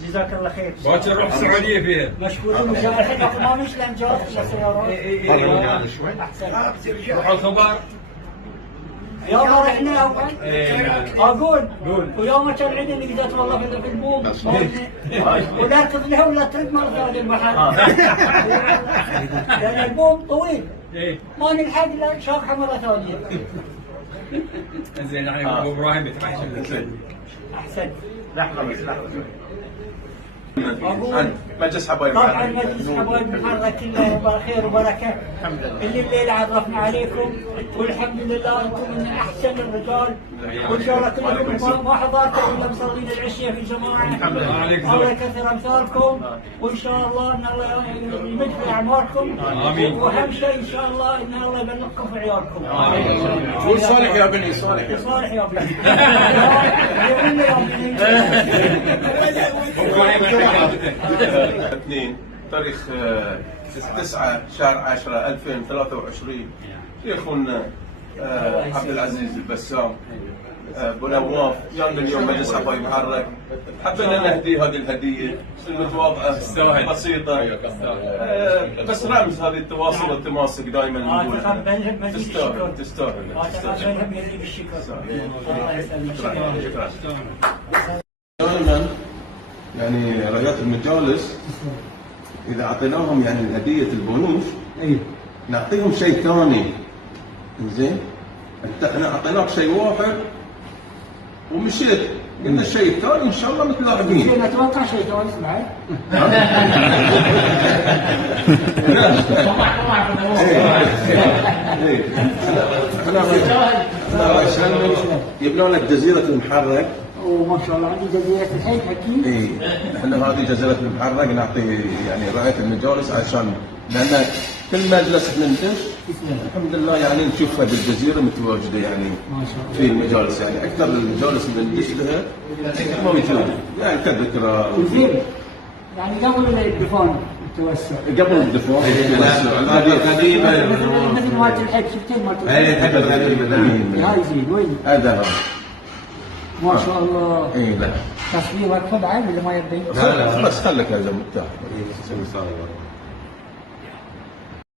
جزاك الله خير. باكر نروح السعوديه فيها. مشكورين الحين اكو ما مش لان جاز السيارات. احسن. روح الخبر. يلا رحنا اول. اقول ويوم كان عندي قلت والله في البوم ولا تظلها ولا ترد مره ثانيه المحل. لان البوم طويل ما نلحق الا شاقحه مره ثانيه. زين يعني ابو ابراهيم احسن. لحظه بس لحظه. أقول مجلس حبايب طبعا مجلس حبايب المحرة كله خير وبركة. اللي الليلة عرفنا عليكم والحمد لله انتم من احسن الرجال وان شاء الله كلكم ما حضرتوا الا مصلين العشية في جماعة. الله يكثر امثالكم وان شاء الله ان الله يمد في اعماركم. امين. واهم شيء ان شاء الله ان الله يبلغكم في عيالكم. قول صالح يا بني صالح. صالح يا بني. يا بني. 2 تاريخ 9 شهر 10 2023 شيخنا عبد العزيز البسام ابو نواف جانا اليوم مجلس حبايب محرك. حبينا نهدي هذه الهديه المتواضعه بسيطه بس رمز هذه التواصل والتماسك دائما نقول تستاهل تستاهل. شكرا. دائما يعني رجال المجالس اذا اعطيناهم يعني هديه البونوس نعطيهم شيء ثاني. زين احنا اعطيناك شيء واحد ومشيت قلنا الشيء الثاني ان شاء الله متلاعبين. زين اتوقع شيء ثاني بعد. احنا جبنا لك جزيره المحرك. وما شاء الله عندي جزيره الحيط اكيد. اي احنا هذه جزيره المحرق نعطي يعني رعايه المجالس عشان لان كل مجلس ندش الحمد لله يعني نشوفها بالجزيره متواجده يعني في المجالس يعني اكثر المجالس اللي ندش لها موجوده يعني كذكرى. زين يعني قبل الدفان التوسع. قبل الدفان هذه قديمه مثل مالت الحيط شفتين مالت الحيط. اي قديمه هاي زين وين؟ هذا ما شاء الله. اي لا تصوير وقفه بعد ولا ما يبي؟ بس خليك يا زلمه مرتاح.